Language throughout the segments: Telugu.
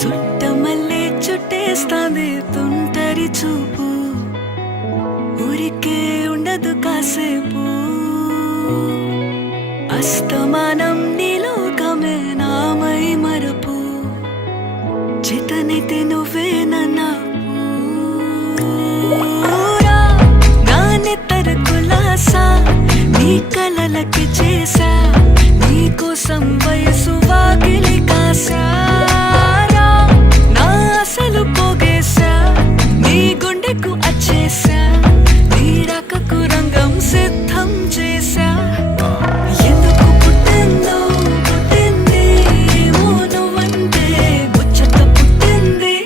చుట్టమల్లే చుట్టేస్తాంది తుంటరి చూపు, ఊరికే ఉండదు కాసేపు. అస్తమానం నీలోకమే నామై మరపు, చేతనైతే నువ్వే నూరా నా నెత్తర కులాసా నీ కలలకి చేసా, నీ కోసం వయసు వాకిలి కాసా. అసలు పోగేశా నీ గుండెకు అచ్చేసా, నీ రకకు రంగం సిద్ధం చేశా. ఎందుకు పుట్టిందో పుట్టింది ఏమో నువ్వంటే ముచ్చట పుట్టింది,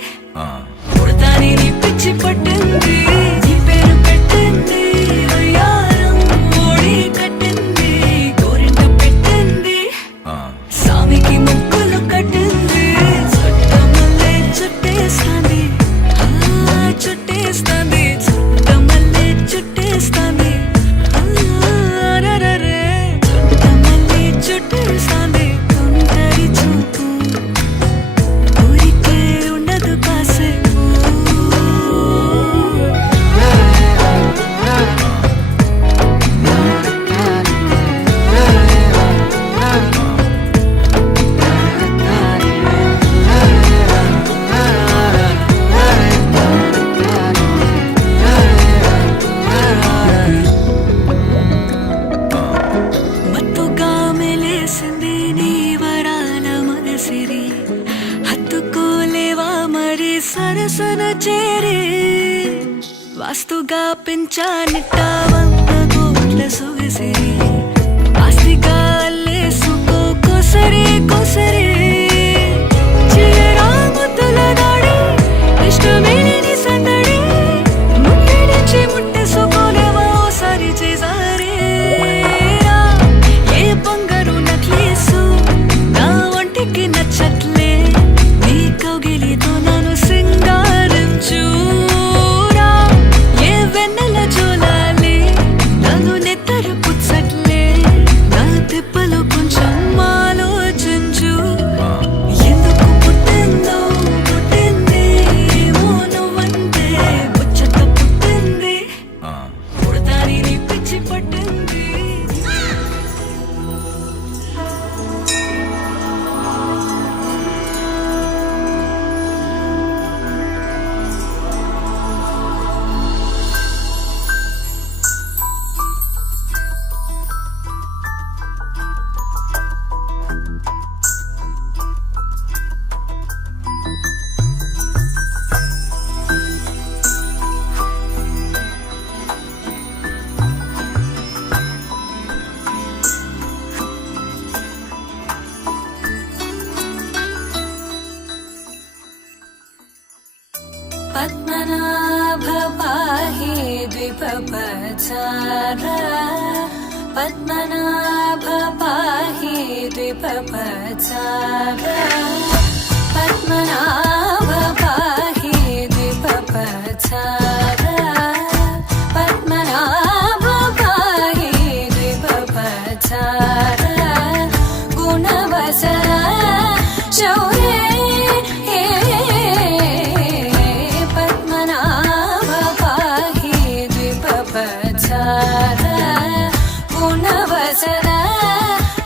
పుడతాని నీ పిచ్చి పట్టింది, నీ పేరు పెట్టింది వయ్యారం ఓడి కట్టింది, గోరింట పెట్టింది సామికి ముక్కులు కట్టింది. చుట్టేస్తాంది చుట్టేస్తాంది చుట్టమల్లే చుట్టేస్తాంది, చుట్టమల్లే చుట్టేస్తాంది తుంటరి చూపు, ఊరికే ఉండదు కాసేపు. సరసన చేరి వాస్తుగా పెంచానిట్ట 100 కోట్ల సొగసిరి, ఆస్తిగా అల్లేసుకో కొసరి కొసరి, చిరరాముతుల దాడి ఇష్టమేని సందడి, ముట్టిడిచి ముట్టేసుకోలేవా ఓసారి చేసారి. ఏ బంగారు నక్లీసు నా ఒంటికి నచ్చట్లే, నీ కౌగిలితో నన్ను సింగారించూరా. ఏ వెన్నెల జోలాలి నన్ను నెత్తర పుచ్చట్లే, నా తిప్పలు కొంచెం ఆలోచించు. ఎందుకు పుట్టిందో పుట్టింది ఏమో నువ్వంటే ముచ్చట పుట్టింది, పుడతాని నీ పిచ్చి పట్టింది. పద్మనాభ పాహి ద్విపపచార, పద్మనాభ పాహి ద్విపపచార, పద్మనాభ పాహి ద్విపపచార, పద్మనాభ పాహి ద్విపపచార, గుణవసర శౌర్య గుణవసర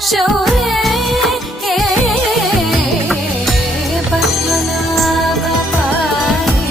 శౌర్య పద్మనాభ పాహి.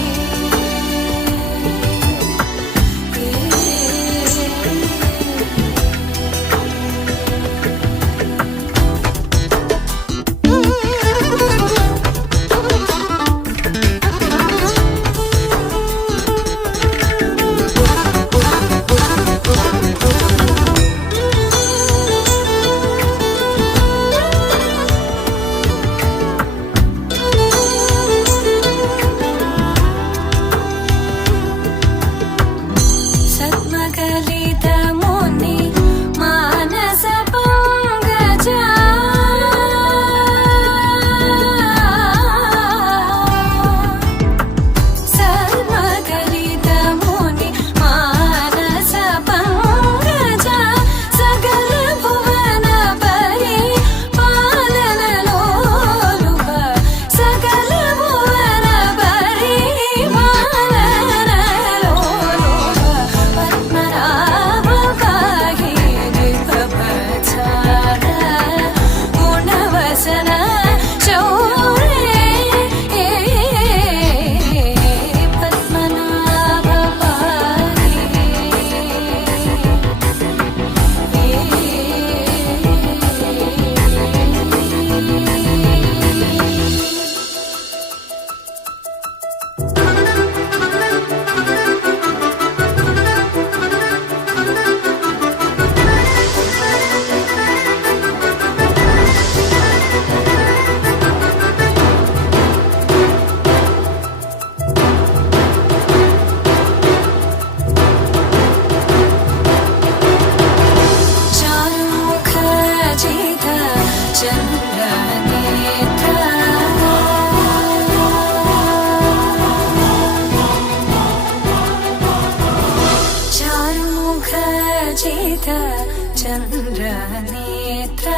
నేత్ర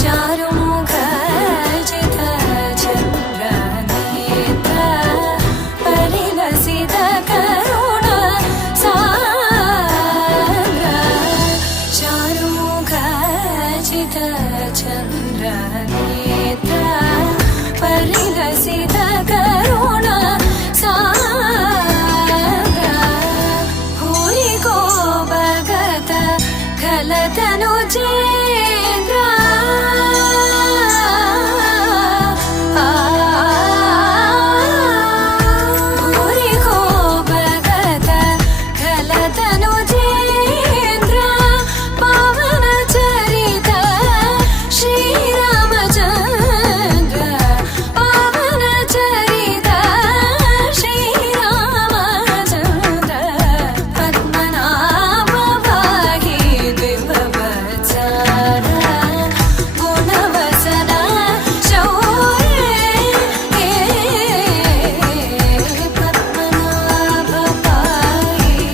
చారుముఖ జిత చంద్ర నేత్ర పరిలసిత కరుణ సాంద్ర చారుముఖ జిత చంద్ర నేత్ర పరిలసిత కరుణ సాంద్ర భూరి కో భగత ఖలతను చేంద్ర భూరి కో భగత ఖలతను చేంద్ర పవన చరిత శ్రీరామచంద్ర పవన చరిత శ్రీరామచంద్ర పద్మనాభ భాగి ద్వివత్సర గుణవసన శౌర్య పద్మనాభ భాగి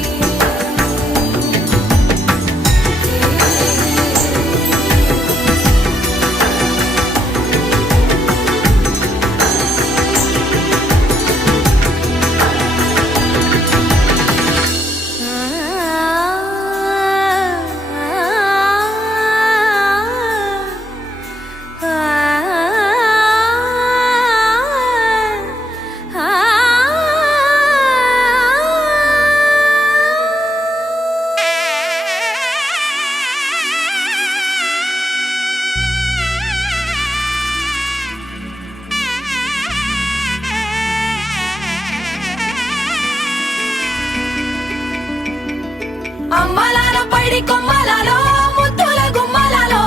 అమ్మలాల పైడి కొమ్మలలో ముద్దుల గుమ్మలలో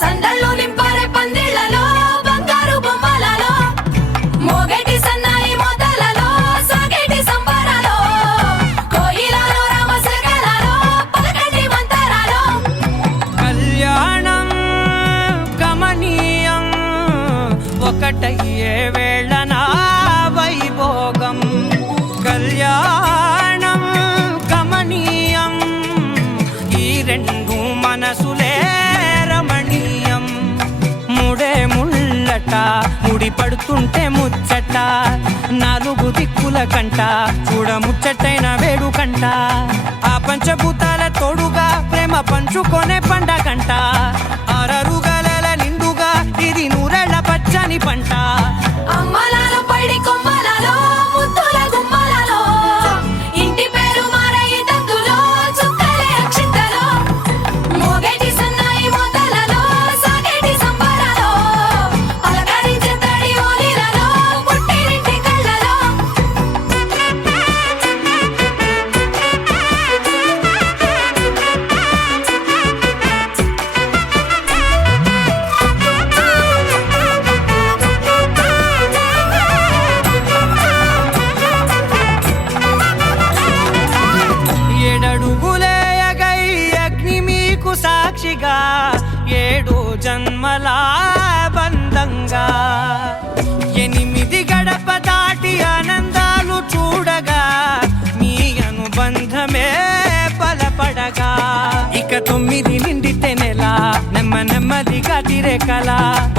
సందళ్ళు నింపరే పందిళ్లలో బంగారు బొమ్మలలో మోగేటి సన్నాయి మొదలలో సాగేటి సంబరాలో కోయిలలో రామసగలలో పలకటి మంతరాలో కళ్యాణం గమనీయం ఒకటయ్యే వేళ నా వైభోగం కళ్యాణం గమనీయం ఈ రెండు మనసులే రమణీయం ముడే ముళ్ళట ముడి పడుతుంటే ముచ్చట నాలుగు దిక్కుల కంట చూడ ముచ్చటైన వేడుకంట ఆ పంచభూతాల తోడుగా ప్రేమ పంచుకొనే పండగంట ఆరరుగల నిండుగా ఇది నూరెళ్ళ పచ్చని పంట అమ్మలాల పైడి కొమ్మలలో ముద్దుల గుమ్మలలో ఇంటి పేరు మారయి తందులో చుక్కలే అక్షింతలో మోగేటి సన్నాయి మొదలలో సాగేటి సంబరాలో పలకరించే తడి ఓలిలలో పుట్టినింటి కళ్ళలో ఏడడుగులేయగై అగ్ని మీకు సాక్షిగా ఏడు జన్మల బంధంగా ఎనిమిది గడప దాటి ఆనందాలు చూడగా మీ అనుబంధమే బలపడగా ఇక 9 నిండితే నెల నెమ్మదిగా తిరే కల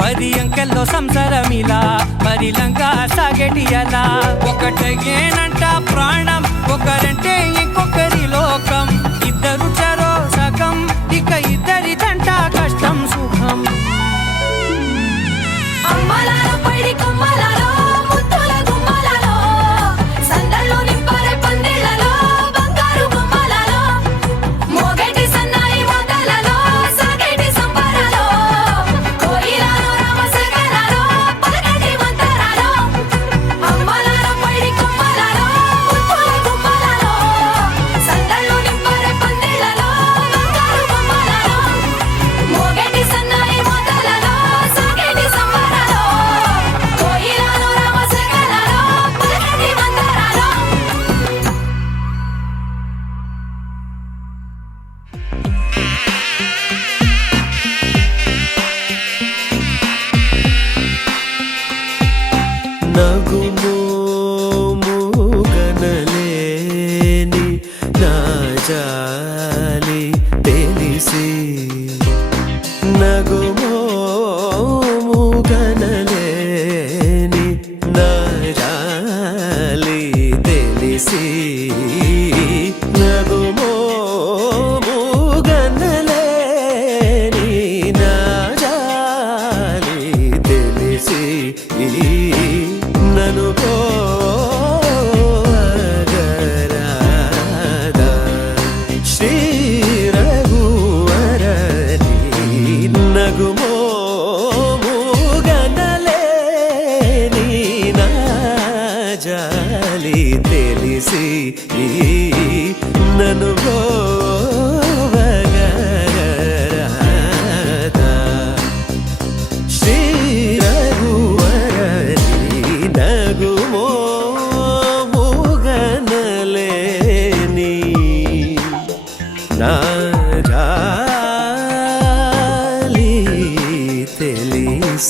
10 అంకెల్లో సంసారమిలా పరిలంగా సాగేటి అలా ఒకటేనంట ప్రాణం ఒకరంటే ఇంకొకరి లోకం ఇద్దరు చరో సగం ఇక ఇద్దరిదంట కష్టం సుఖం అమ్మలాల పైడి కొమ్మలలో ముద్దుల గుమ్మలలో సందళ్ళు నింపరే పందిళ్లలో బంగారు బొమ్మలలో మోగేటి సన్నాయి మొదలలో సాగేటి సంబరాలో కోయిలలో రామసగలలో పలకటి మంతరాలో అమ్మలాల పైడి కొమ్మలలో ముద్దుల గుమ్మలలో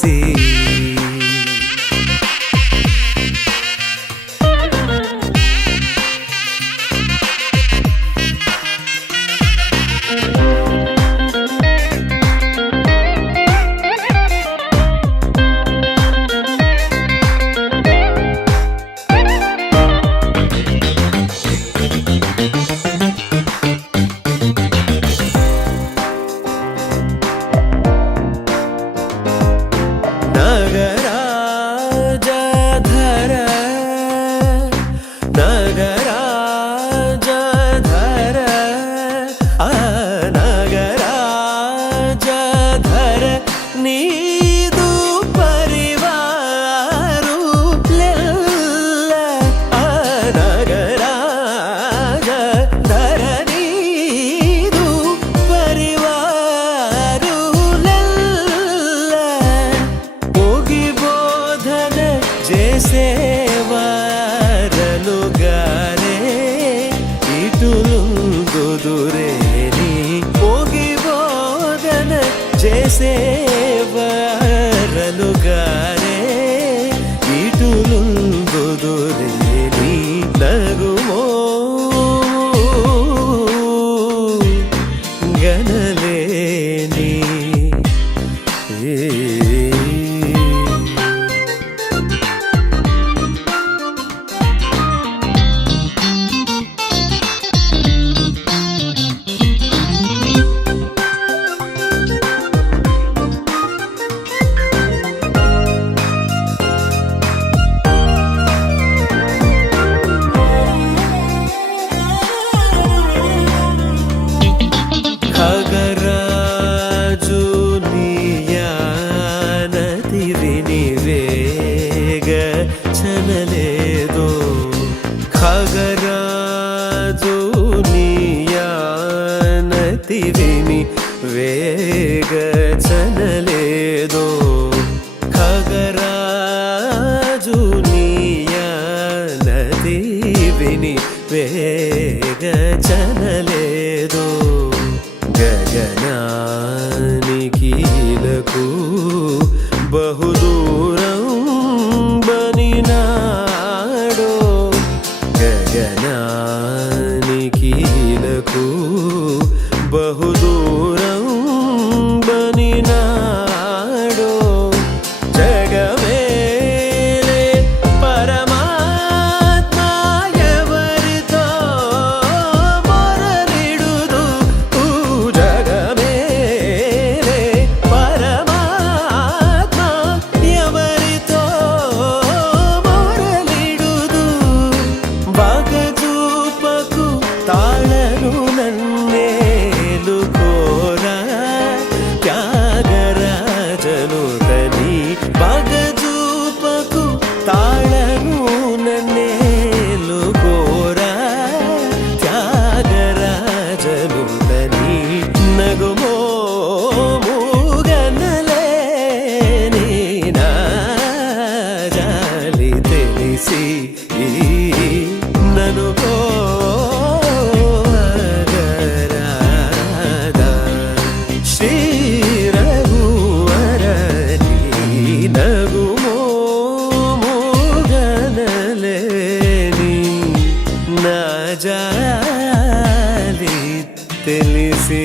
తెలిసి నగరాజధర నగరాజధర ఆ నగరాజధర నీదు పరివారు లెల్ల ఆ నగరాజధర నీదు పరివారు లెల్ల పోగి బోధన చేసేవారలుగారే ఇటులుందుదురేని పోగి బోధన చేసేవారలుగారే ఇటులుందుదురేని నగుమో గనలేని ఖగరాజు నీయానతి వినివేగ చనలేదో ఖగరాజు నీయానతి విని వేగ చనలేదో ఖగరాజు నీయానతి విని వేగ చనలేదో గగనానికీలకు బహుదూరం బనినాడో గగనానికీలకు బహుదూరం బనినాడో జగమేలే పరమాత్మ ఎవరితో మొరలిడుదు జగమేలే పరమాత్మ ఎవరితో మొరలిడుదు బగజూపకు తాళను నన్నేలు కోరా త్యాగరాజను తని బగజూపకు తాళను నన్నేలు కోరా త్యాగరాజను తని నగుమో మూగనలేని నా జాలి తెలిసి నను కోగరాదా శ్రీ రఘువరని నగుమో మూగనలేని నా జాలి తెలిసి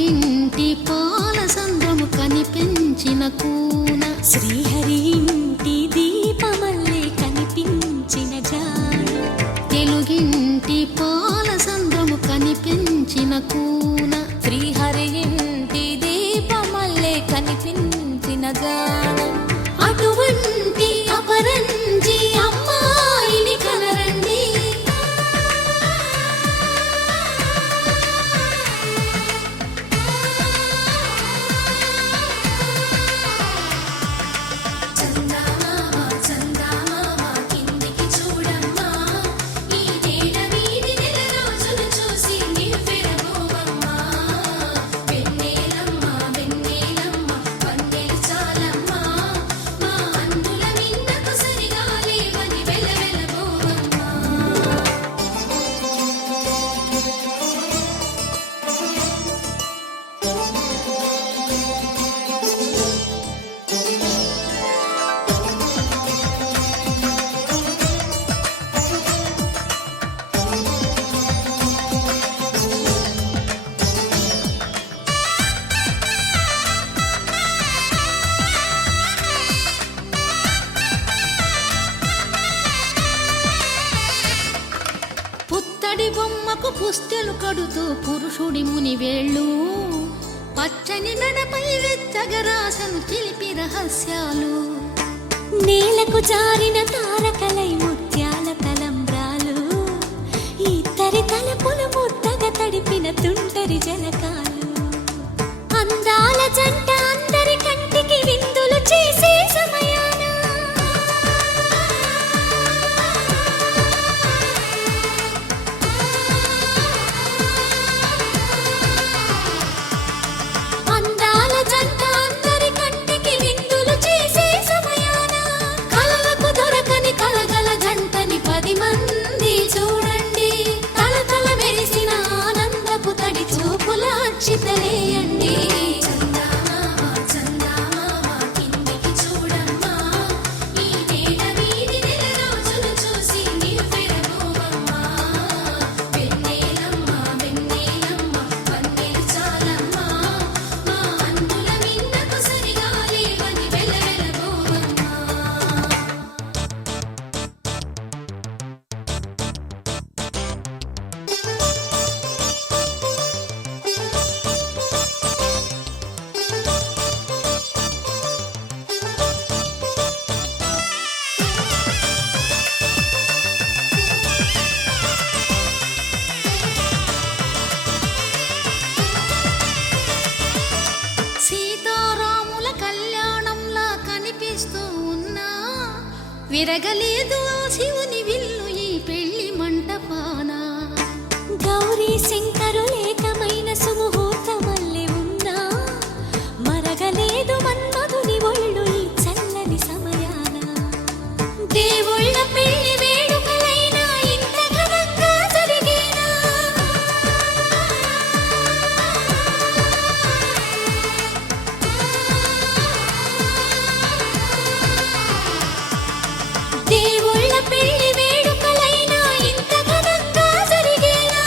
తెలుగింటి పాల సంద్రము కనిపించిన కూన శ్రీహరి ఇంటి దీపమల్లే కనిపించిన జాడ తెలుగింటి పాల సంద్రము కనిపించిన కూన శ్రీహరి ఇంటి దీపమల్లే కనిపించిన జాడ అటువంటి అపరంజి అమ్మాయిని కనరండి చందమామ చందమామ కిందికి చూడమ్మా ఈ నేల మీది నెల రోజులు చూసి నివ్వెరబోవమ్మా వెన్నెలమ్మ వెన్నెలమ్మ వన్నెలు చాలమ్మా మా అందుల మిన్నకు సరిగా లేవని వెలవెలబోవమ్మా పుత్తడి బొమ్మకు పుస్తెలు కడుతూ పురుషుడి ముని వేళ్ళు పచ్చని నడపై వెచ్చగరాసను చిలిపి రహస్యాలు నేలకు జారిన తారకలై ముత్యాల తలంబ్రాలు ఇద్దరి తలపులు ముద్దగా తడిపిన తుంటరి జలకాలు అందాల జంట అందరి కంటికి విందులు చేసే సమయాన అందాల జంట అందరి కంటికి విందులు చేసే సమయాన కలలకు దొరకని కలగల జంటని 10 మంది చూడండి తలతల మెరిసిన ఆనందపు తడి చూపుల అక్షితలేయండి చందమామ చందమామ కిందికి చూడమ్మా ఈ నేల మీది నెల రోజులు చూసి నివ్వెరబోవమ్మా వెన్నెలమ్మ వెన్నెలమ్మ వన్నెలు చాలమ్మా మా అందుల మిన్నకు సరిగా లేవని వెలవెలబోవమ్మా సీతారాముల కళ్యాణంలా కనిపిస్తూ ఉన్నా విరగలేదు ఆ శివుని విల్లు ఈ పెళ్లి మంటపాన గౌరీ శంకరులేకమైన సుముహూర్తమల్లె ఉన్నా మరగలేదు మన్మధుని ఒళ్ళు ఈ చల్లని సమయాన దేవుళ్ళ పెళ్లి వేడుకలైనా ఇంత ఘనంగా జరిగేనా దేవుళ్ళ పెళ్లి వేడుకలైనా ఇంత ఘనంగా జరిగేనా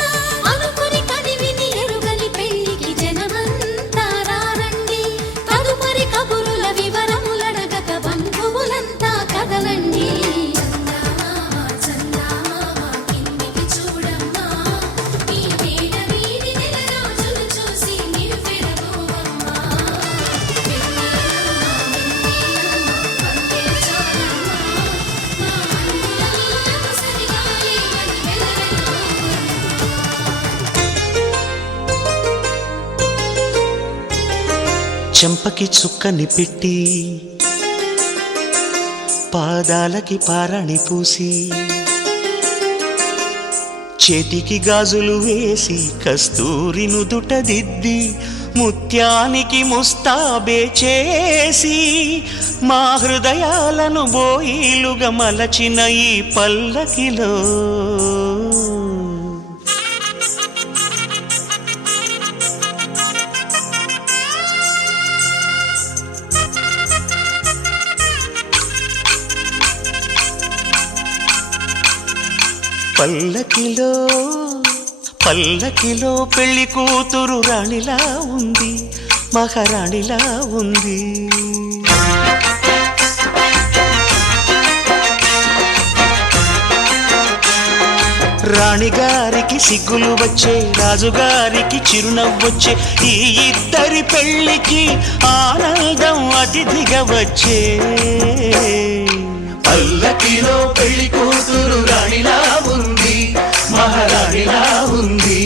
అనుకుని కనివిని ఎరుగని పెళ్లికి జనమంతా రారండి తదుపరి కబురుల వివరములడగక బంధువులంతా కదలండి చందమామ చందమామ కిందికి చూడమ్మా ఈ నేల మీది నెల రోజులు చూసి నివ్వెరబోవమ్మా వెన్నెలమ్మ వెన్నెలమ్మ వన్నెలు చాలమ్మా మా అందుల మిన్నకు సరిగా లేవని వెలవెలబోవమ్మా చెంపకి చుక్కని పెట్టి పాదాలకి పారాణి పూసి చేతికి గాజులు వేసి కస్తూరి నుదుట దిద్ది ముత్యానికి ముస్తాబే చేసి మా హృదయాలను బోయిలుగా మలచిన ఈ పల్లకిలో పల్లకిలో పల్లకిలో పెళ్లి కూతురు రాణిలా ఉంది, మహారాణిలా ఉంది. రాణిగారికి సిగ్గులు వచ్చే, రాజుగారికి చిరునవ్వొచ్చే, ఈ ఇద్దరి పెళ్లికి ఆనందం అతిథిగా వచ్చే. పల్లకిలో పెళ్లి కూతురు రాణిలా ఉంది, మహారాణిలా ఉంది.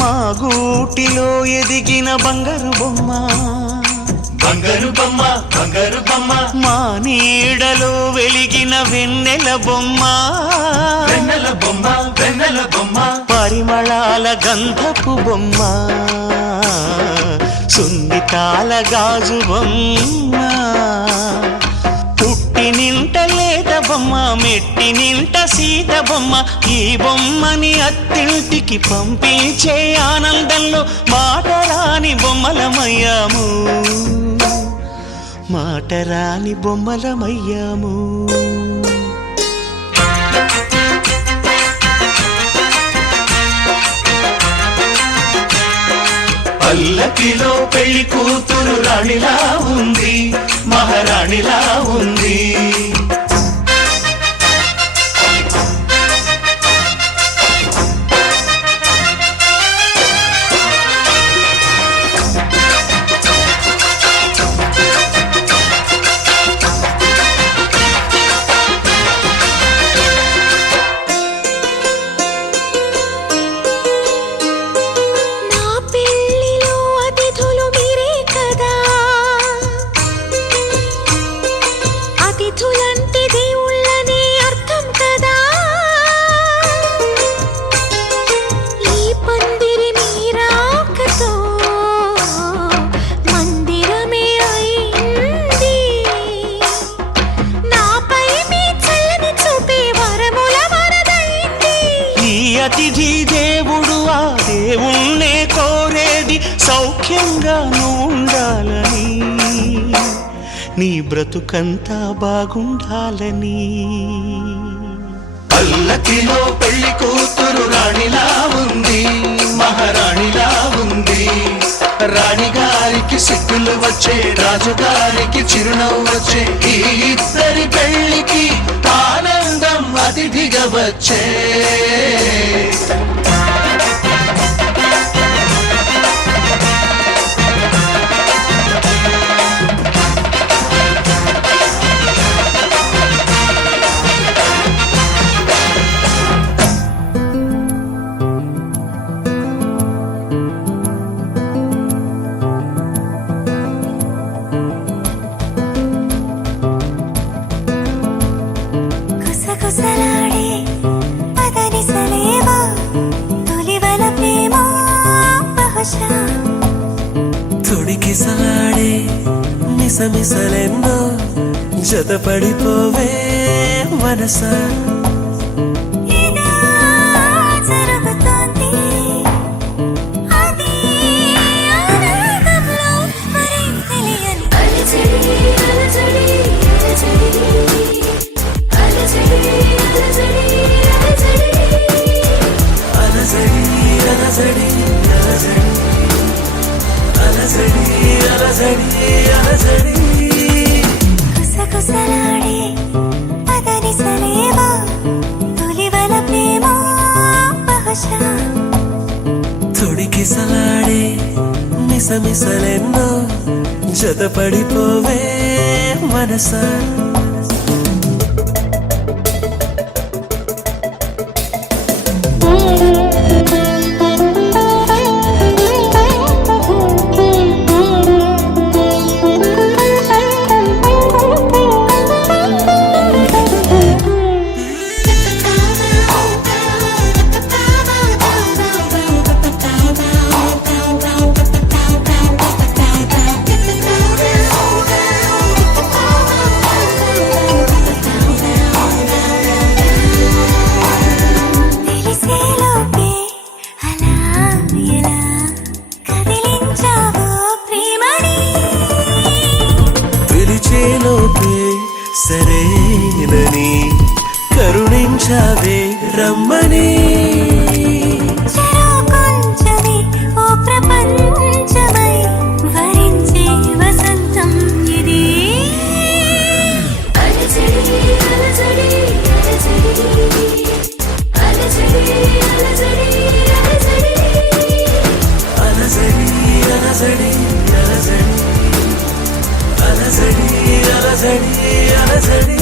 మా గూటిలో ఎదిగిన బంగారు బొమ్మ, బంగారు బొమ్మ, బంగారు బొమ్మ, మా నీడలో వెలిగిన వెన్నెల బొమ్మ, వెన్నెల బొమ్మ, వెన్నెల బొమ్మ, పరిమళాల గంధపు బొమ్మ, సున్నితాల గాజు బొమ్మ, పుట్టి నింట లేత బొమ్మ, మెట్టి నింట సీత బొమ్మ. ఈ బొమ్మని అత్తింటికి పంపించే ఆనందంలో మాటరాని బొమ్మలమయ్యాము, మాటరాని బొమ్మలమయ్యాము. పల్లకిలో పెళ్లి కూతురు రాణిలా ఉంది, మహారాణిలా ఉంది. నా పెళ్ళిలో అతిథులు మీరే కదా, అతిథులంటే దేవుళ్ళనే అర్థం కదా. ఈ పందిరి మీరాకతో మందిరమే అయింది. నాపై మీ చల్లని చూపే వరముల వరదైంది. ఈ అతిథి దేవుడు ఆ దేవుణ్ణే కోరేది సౌఖ్యంగా నువ్వు ఉండాలని, నీ బ్రతుకంతా బాగుండాలని. పల్లకిలో పెళ్లి కూతురు రాణిలా ఉంది, మహారాణిలా ఉంది. రాణిగారికి సిగ్గులు వచ్చే, రాజుగారికి చిరునవ్వు వచ్చే, ఈ ఇద్దరి పెళ్లికి ఆనందం అతిథిగా వచ్చే. గుసగుసలాడే పదనిసలేవో తొలివల ప్రేమ బహుశా. తొడికిసలాడే మిసమిసలెన్నో జతపడిపోవే మనసా. ఇలా జరుగుతోంది అది ఆనందంలో మరేం తెలియని అలజడి అలజడి అలజడి అలజడి అలజడి అలజడి అలజడి అలజడి అలజడి అలజడి. గుసగుసలాడే పదనిసలేవో తొలివల ప్రేమ బహుశా. తొడికిసలాడే మిసమిసలెన్నో జతపడిపోవే మనసా. సరేనని కరుణించావే రమ్మని చెరో కొంచెమే ఓ ప్రపంచమై వరించే వసంతం ఇది అలజడి అలజడి అలజడి అలజడి అలజడి అలజడి అలజడి అలజడి అలజడి అలజడి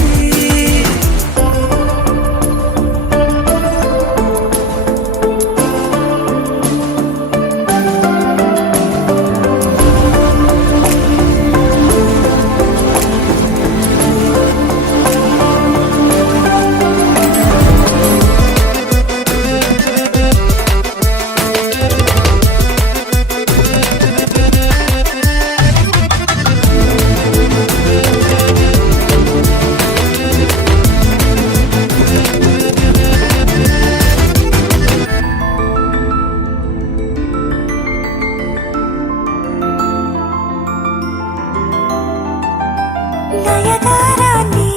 నయగారాన్ని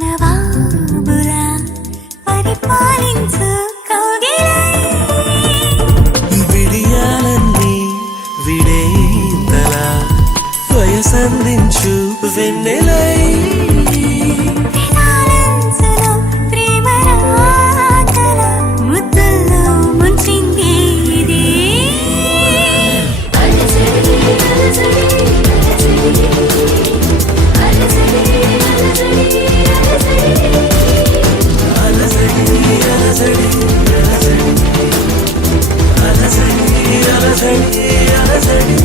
నవాబులా పరిపాలించు కౌగిలై విడియాలన్నీ విడేంతలా వయసందించు వెన్నెలై వినాలంచులో ప్రేమ రాతల ముద్దుల్లో ముంచింది ఇది అలజడి అలజడి అలజడి అలజడి అలజడి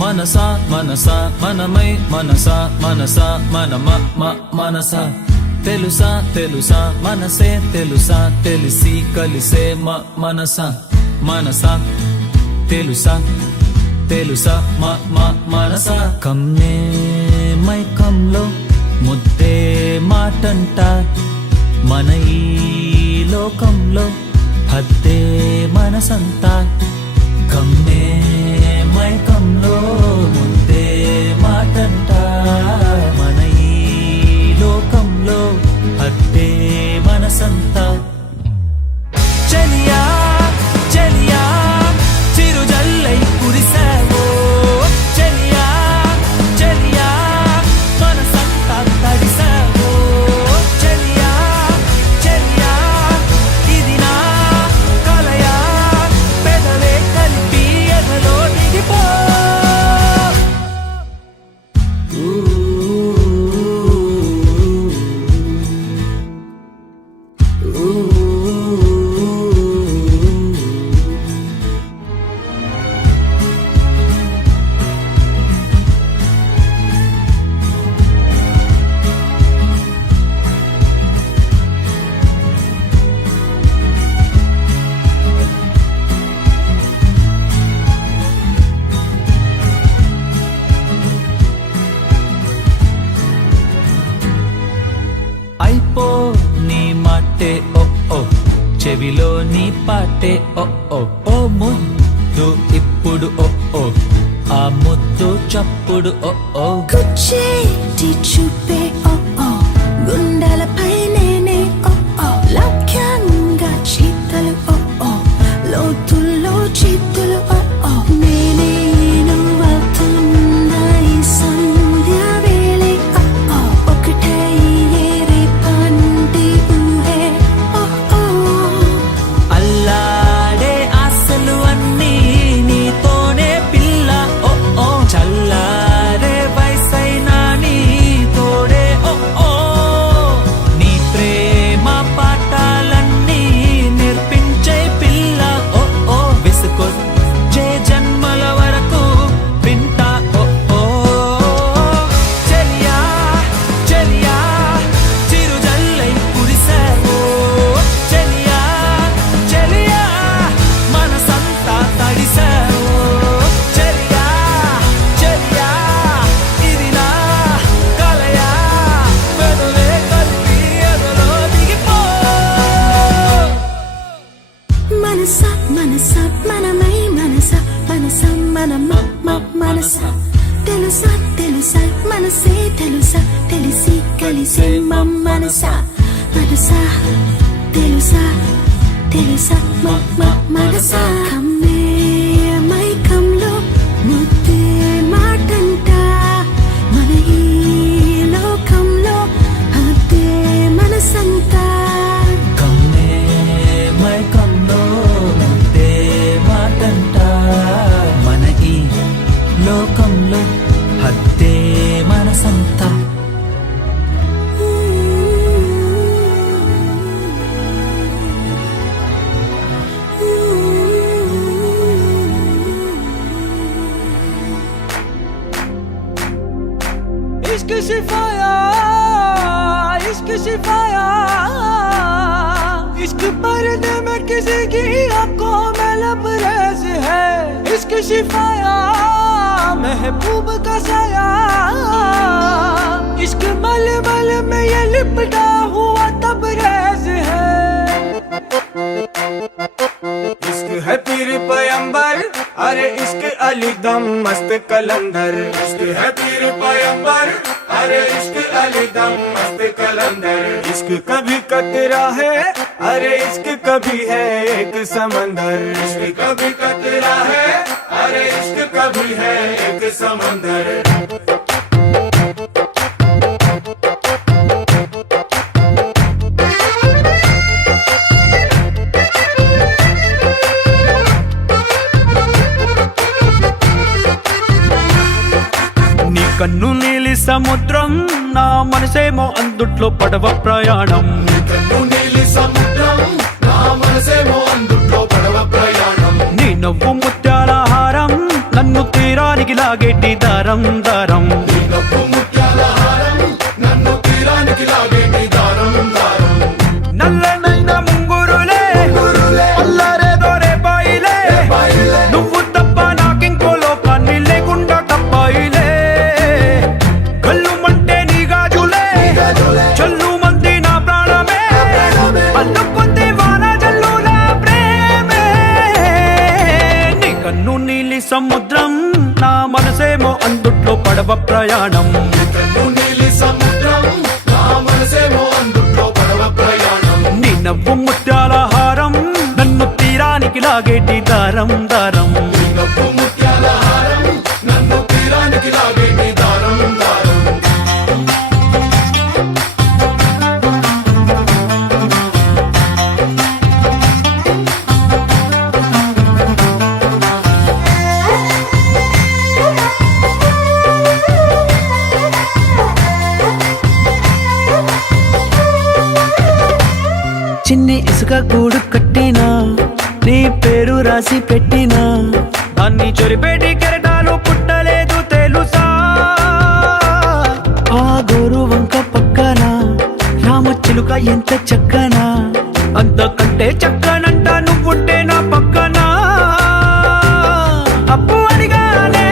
మనసా మనసా మనమై మనసా మనసా మనసా తెలుసా తెలుసా మనసే తెలుసా తెలిసి కలిసే మనసా మనసా తెలుసా తెలుసా మనసా కమ్మే మైకంలో ముద్దే మాటంట మన ఈ లోకంలో హద్దే మనసంతా కమ్మే మైకంలో ముద్దే మాటంట మన ఈ లోకంలో హద్దే మనసంతా చలియా చలియా చిరుజల్లై కురిసావో చలియా చలియా మనసంతా తడిసావో చలియా చలియా ఇది నా కలయా పెదవే కలిపి ఎదలో దిగిపో అయిపో నీ మాటే ఓ ఓ చెవిలో నీ పాటే ఓ ఓ ఓ ముద్దు ఇప్పుడు ఓ ఓ ఆ ముద్దు చప్పుడు ఓ ఓ గుచ్చేటి చూపే ఓ ఓ గుండెలపై నేనే ఓ ఓ లక్ష్యంగా చీతలు ఓ ఓ లోతుల్లో చీతులు ఓ ఓ నేనే నువ్వవుతున్నా ఈ సంధ్య వేళ ఓ ఓ ఒకటే ఏరే పంటి ఊహే ఓ ఓ అల్లాడే ఆశలు అన్నీ నీతోనే పిల్ల ఓ ఓ చల్లారే వయసైనా నీ తోడే ఓ ఓ మనసా తెలుసా తెలుసా మనసే తెలుసా తెలిసి కలిసే మనసా మనసా తెలుసా తెలుసా మనసా కమ్మే మైకంలో ముద్దే మాటంట మన ఈ లోకంలో అదే మనసంతా కమ్మే మైకంలో ముద్దే మాటంట మన ఈ లోకంలో హద్దే మనసంతా इश्क सिफाया इश्क सिफाया इश्क पर्दे में किसी की आंखों में लबरेज है इश्क सिफाया महबूब का साया इश्क मलमल में ये लिपटा हुआ तबरेज है इश्क है पीर पैगंबर अरे इश्क अली दम मस्त कलंदर इश्क है पीर पैगंबर अरे इश्क अली दम मस्त कलंदर इश्क कभी कतरा है अरे इश्क कभी है एक समंदर इश्क कभी कतरा है अरे इश्क कभी है एक समंदर కన్ను నీలి సముద్రం నా మనసేమో అందుట్లో పడవ ప్రయాణం కన్ను నీలి సముద్రం నా మనసేమో అందుట్లో పడవ ప్రయాణం నీ నవ్వు ముత్యాల హారం నన్ను తీరానికి లాగేటి దారం దారం నీ నవ్వు ముత్యాల హారం నన్ను తీరానికి లాగేటి దారం దారం నల్లనైన ముంగురులే అల్లారేదో రేపాయిలే నువ్వు తప్ప నాకింకో లోకాన్ని లేకుండా తప్పాయిలే కళ్ళుమంటే నీ గాజులే చల్లు మంది నా ప్రాణమే అల్లుకుంది వాన జల్లుల ప్రేమే నీ కన్ను నీలి సముద్రం నా మనసేమో అందుట్లో పడవ ప్రయాణం కన్ను నీలి సముద్రం నా మనసేమో అందుట్లో పడవ ప్రయాణం నీ నవ్వు ముత్యాల హారం నన్ను తీరానికి లాగేటి దారం దారం నీ నవ్వు ముత్యాల హారం నన్ను తీరానికి లాగేటి దారం దారం చిన్ని ఇసుక గూడు కట్టినా నీ పేరు రాసి పెట్టినా దాన్ని చొరిపేటి కెరటాలు పుట్టలేదు తెలుసా ఆ గోరు వంక పక్కన రామచిలుక ఎంత చక్కనా అంతకంటే చక్కనంట నువ్వుంటే నా పక్కన అప్పు అడిగానే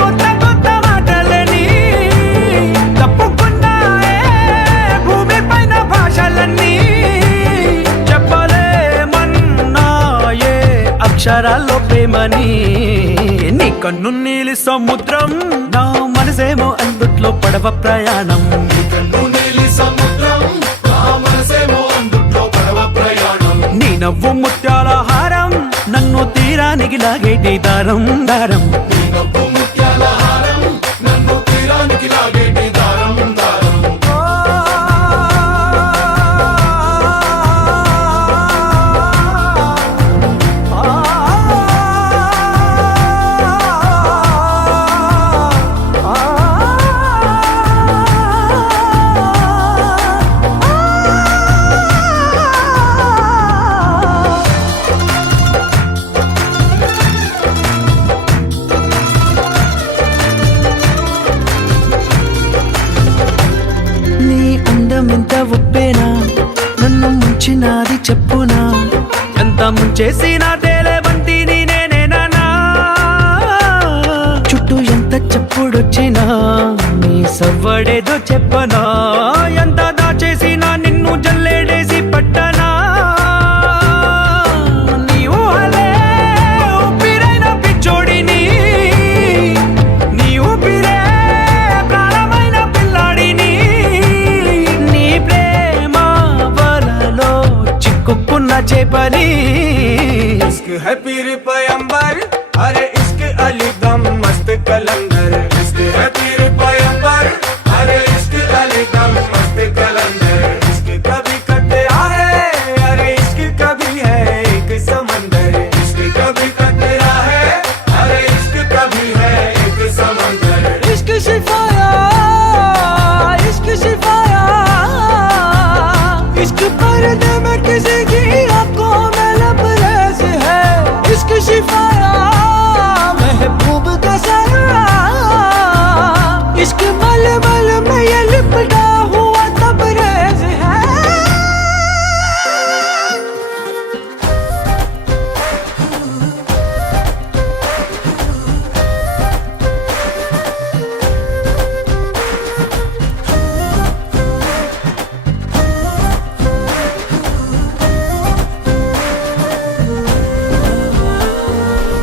కొత్త కొత్త మాటలని తప్పుకున్నాయే భూమి పైన భాషలన్నీ చెప్పలేమన్నాయే అక్షరాల్లో ప్రేమని నీ కన్ను నీలి సముద్రం నా మనసేమో అందుట్లో పడవ ప్రయాణం కన్ను నీలి సముద్రం నా మనసేమో అందుట్లో పడవ ప్రయాణం నీ నవ్వు ముత్యాల హారం నన్ను తీరానికి లాగేటి దారం దారం నీ నవ్వు ముత్యాల హారం నన్ను తీరానికి లాగేటి దారం దారం నీ అందం ఎంత ఒప్పేనా నన్ను ముంచినాది చెప్పునా ఎంత ముంచేసినా తేలేవంటి నేనేనా చుట్టూ ఎంత చెప్పుడొచ్చినా నీ సవ్వడేదో చెప్పనా ఎంత దాచేసినా నిన్ను జల్లేడేసి పట్టనా నీ ఊహలే ఊపిరైన పిచ్చోడిని చేపని इश्क है पीर पैगंबर अरे इश्क अली दम मस्त कलंदर इश्क है पीर पैगंबर अरे इश्क अली दम मस्त कलंदर इश्क कभी कतरा है अरे इश्क कभी है एक समंदर इश्क कभी कतरा है अरे इश्क कभी है एक समंदर इश्क शिफाया इश्क शिफाया इश्क पर्दे में किसी की आंखों में लबरेज है इश्क शिफाया महबूब का साया इश्क मलमल में ये लिपटा हुआ तबरेज है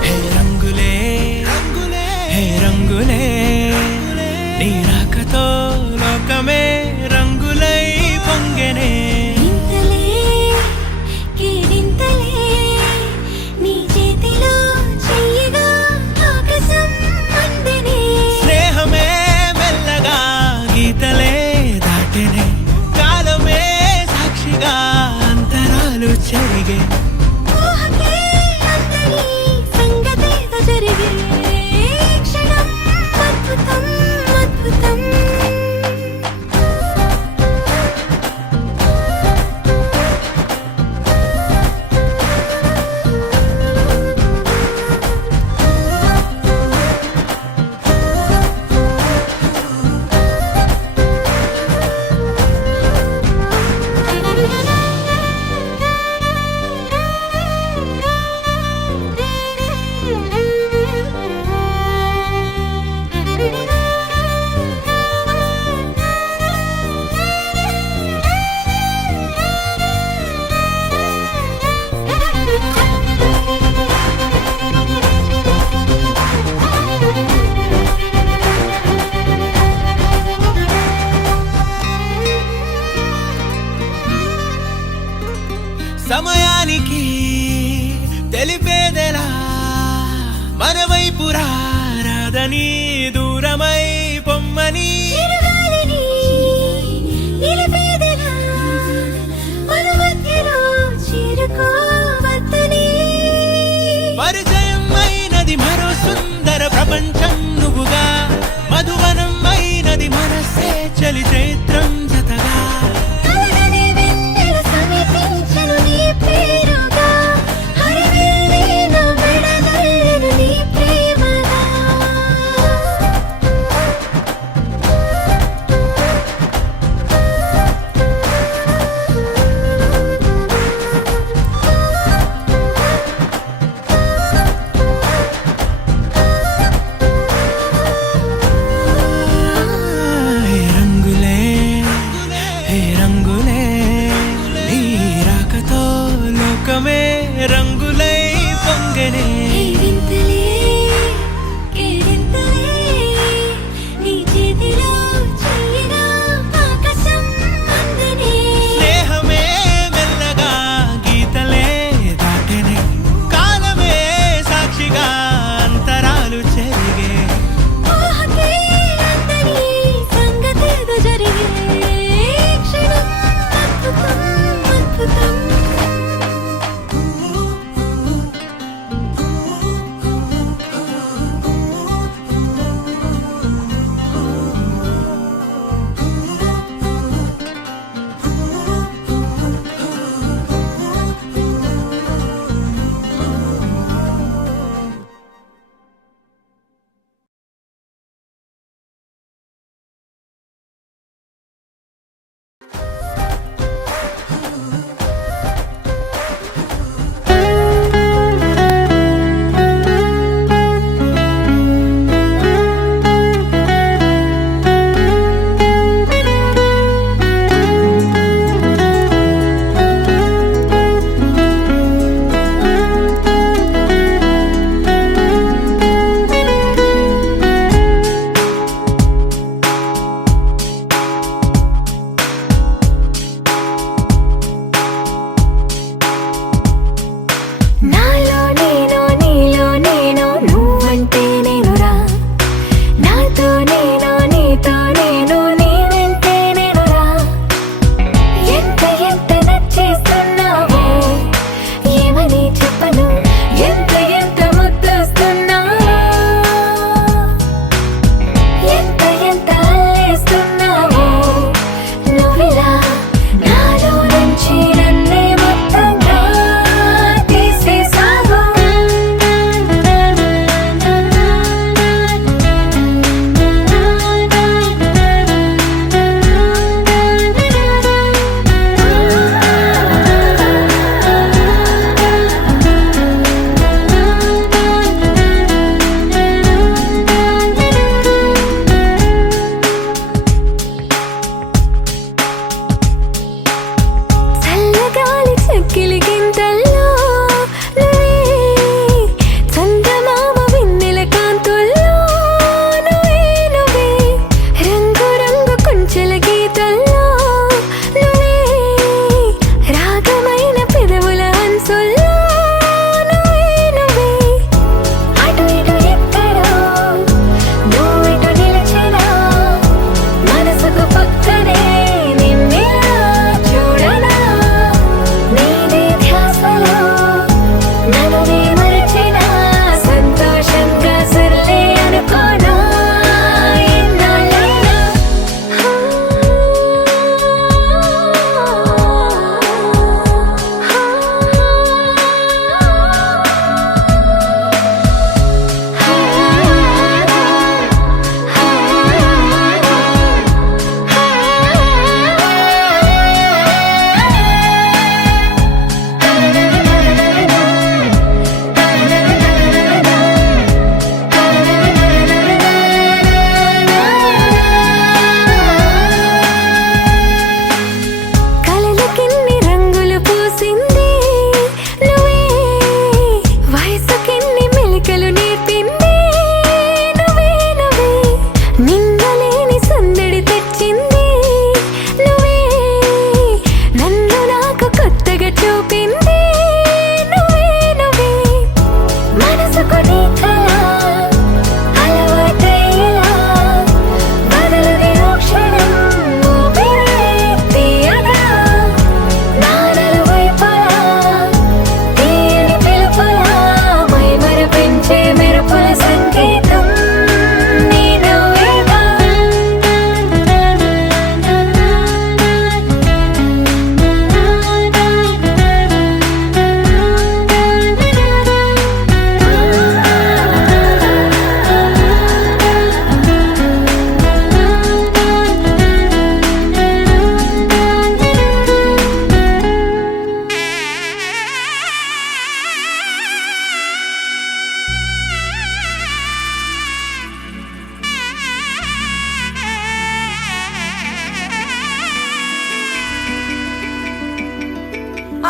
హే రంగులే హే రంగులే నీ రాకతో లోకమే రంగులై పొంగెనే ఇంతలే కేరింతలే నీ చేతిలో చెయ్యగా ఆకాశం అందనే స్నేహమే మెల్లగా గీతలే దాటెనే కాలమే సాక్షిగా అంతరాలు చెరిగే ఊహకే అందని సంగతేదో జరిగే క్షణం అద్భుతం అద్భుతం సమయానికి తెలిపేదెలా మన వైపు రాదని దూరమై పొమ్మని చిరుగాలిని నిలిపేదెలా మన మధ్యలో చేరుకోవద్దని పరిచయం అయినది మరో సుందర ప్రపంచం నువ్వుగా మధువనం అయినది మనసే చలి చైత్రం జతగా కలగని వెన్నెల సమీపించను నీ పేరుగా హరివెల్లి నా మెడదల్లెను నీ ప్రేమగా హే రంగులే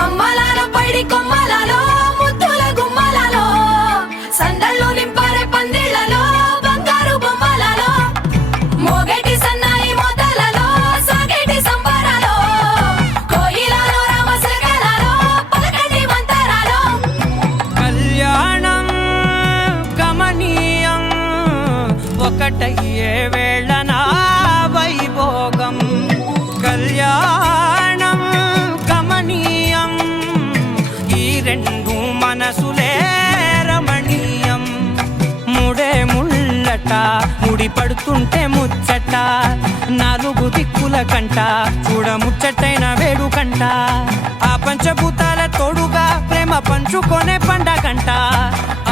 అమ్మలాలో పైడి కొమ్మలలో ముద్దుల గుమ్మలలో సందళ్ళు నింపారే పందిళ్లలో బంగారు బొమ్మలలో మోగేటి సన్నాయి మోతలలో సాగేటి సంబరాలో కోయిలలో రామశకలలో పలకటి మంతరాలో కళ్యాణం గమనీయం ఒకటయ్యే వేళ నా వైభోగం కళ్యాణం గమనీయం ఈ రెండు మనసులే రమణీయం ముడే ముళ్ళట ముడి పడుతుంటే ముచ్చట నాలుగు దిక్కుల కంట చూడ ముచ్చటైన వేడుకంట ఆ పంచభూతాల తోడుగా ప్రేమ పంచుకొనే పండగంట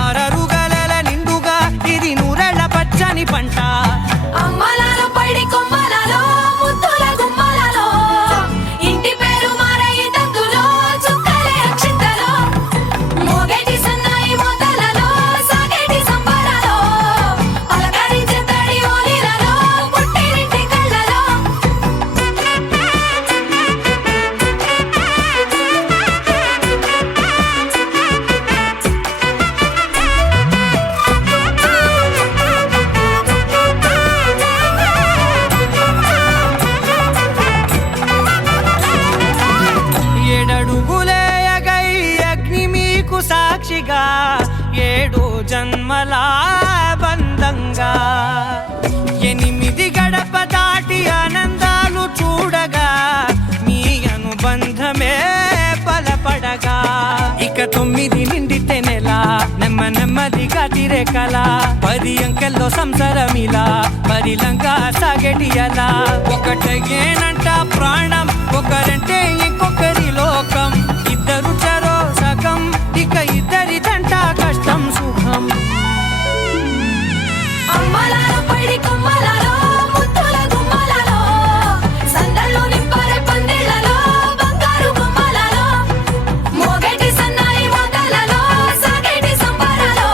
ఆరరుగల నిండుగా ఇది నూరెళ్ళ పచ్చని పంట అమ్మలాలో పైడి కొమ్మలలో ముద్దుల గుమ్మలలో ఇంటి పేరు మారయి తంతులో చుక్కలే అక్షింతలో మోగేటి సన్నాయి మోతలలో సాగేటి సంబరాలో పలకరించే తడి ఓలిలలో పుట్టినింటి కళ్ళలో ఏడడుగులే ఎగై అగ్ని మీకు సాక్షిగా ఏడు జన్మల బంధంగా 8 గడప దాటి ఆనందాలు చూడగా మీ అనుబంధమే బలపడగా ఇక 9 నిండితే నెల నెమ్మదిగా తిరేకల 10 అంకెల్లో సంసారమిలా పరిలంగా సాగేటియలా ఒకటేనంట ప్రాణం ఒకరంటే ఇంకొకరి లోకం ఇద్దరు చరో సగం ఇక ఇద్దరిదంట కష్టం సుఖం అమ్మలాలో పైడి కొమ్మలలో ముద్దుల గుమ్మలలో సందళ్ళు నింపారే పందిళ్లలో బంగారు బొమ్మలలో మోగేటి సన్నాయి మోతలలో సాగేటి సంబరాలో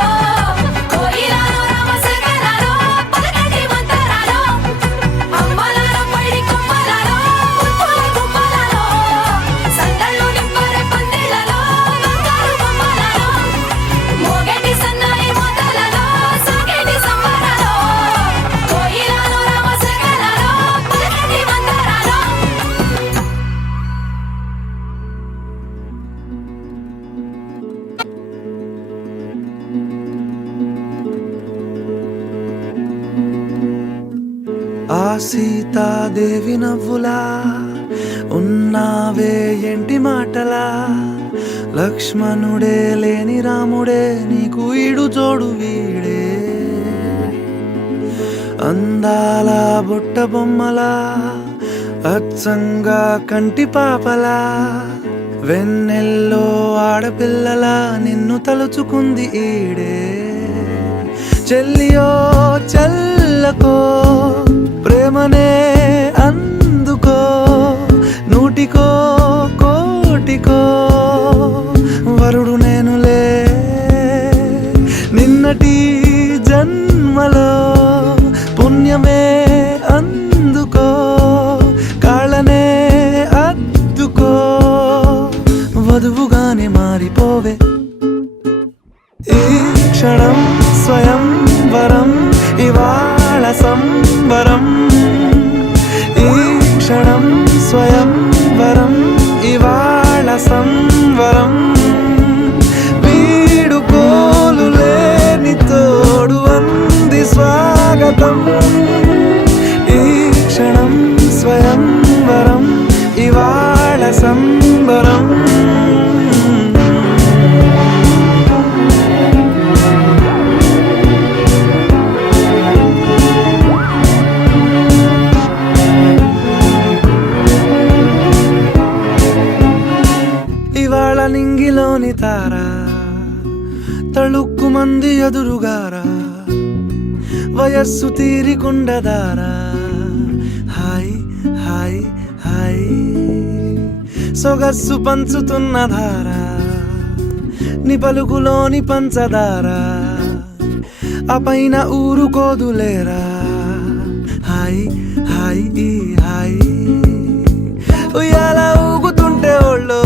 కోయిలలో రామశకలలో పలకటి మంతరాలో అమ్మలాలో పైడి కొమ్మలలో ముద్దుల గుమ్మలలో సందళ్ళు నింపారే పందిళ్లలో బంగారు బొమ్మలలో మోగేటి సన్నాయి మోతలలో సాగేటి సంబరాలో కోయిలలో రామశకలలో పలకటి మంతరాలో ఆ సీతాదేవి నవ్వులా ఉన్నావే ఎంటి మాటలా లక్ష్మణుడే లేని రాముడే నీకు ఈడు జోడు వీడే అందాల బుట్ట బొమ్మలా అచ్చంగా కంటి పాపలా వెన్నెల్లో ఆడపిల్లలా నిన్ను తలుచుకుంది ఈడే చెల్లియో చల్లకో ప్రేమనే అందుకో నూటికో కోటికో వరుడు నేనులే నిన్నటి జన్మలో పుణ్యమే అందుకో కాళ్ళనే అద్దుకో వధువుగానే మారిపోవే ఈ క్షణం స్వయం వరం ఇవాళ సంబరం ఈ క్షణం స్వయం వరం ఇవాళ సంవరం వీడుకోలు లేని తోడు అంది స్వాగతం ఈ క్షణం స్వయం వరం ఇవాళ సంబరం ఇవాళ నింగిలోని తారా తళుక్కు మంది ఎదురుగారా వయస్సు తీరికుండదారా హాయ్ హాయ్ హాయ్ సొగస్సు పంచుతున్న ధారా నీ పలుకులోని పంచదారా ఆ పైన ఊరుకోదులేరా హాయ్ హాయ్ ఈ హాయ్ ఉయ్యాల ఊగుతుంటే ఒళ్ళో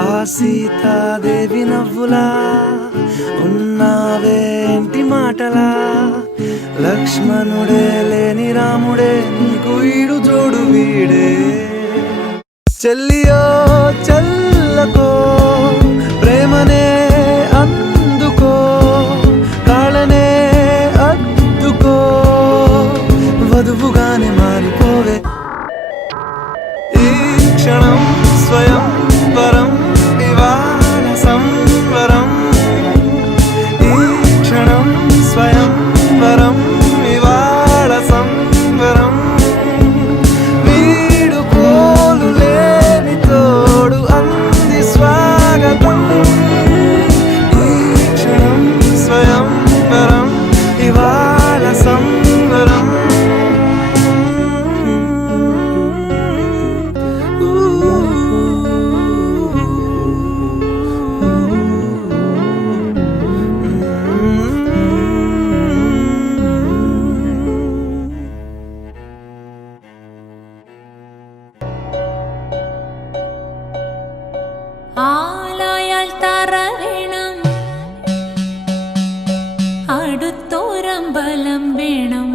ఆ సీతాదేవి నవ్వులా ఉన్నావేంటి మాటలా లక్ష్మణుడే లేని రాముడే నీకు ఈడు జోడు వీడే చెల్లియో చల్లకో ప్రేమనే అందుకో కాళ్ళనే అద్దుకో వధువుగానే మారిపోవే ఈ క్షణం స్వయం వరం ఇవాళ సంవరం ఈ క్షణం స్వయం వరం ఇవాళ సంవరం వీడు కోలు లేని తోడు అంది స్వాగతం ఈ క్షణం స్వయం వరం ఇవాళ సంవరం ആലായാൽ തറ വേണം അടുത്തോരമ്പലം വേണം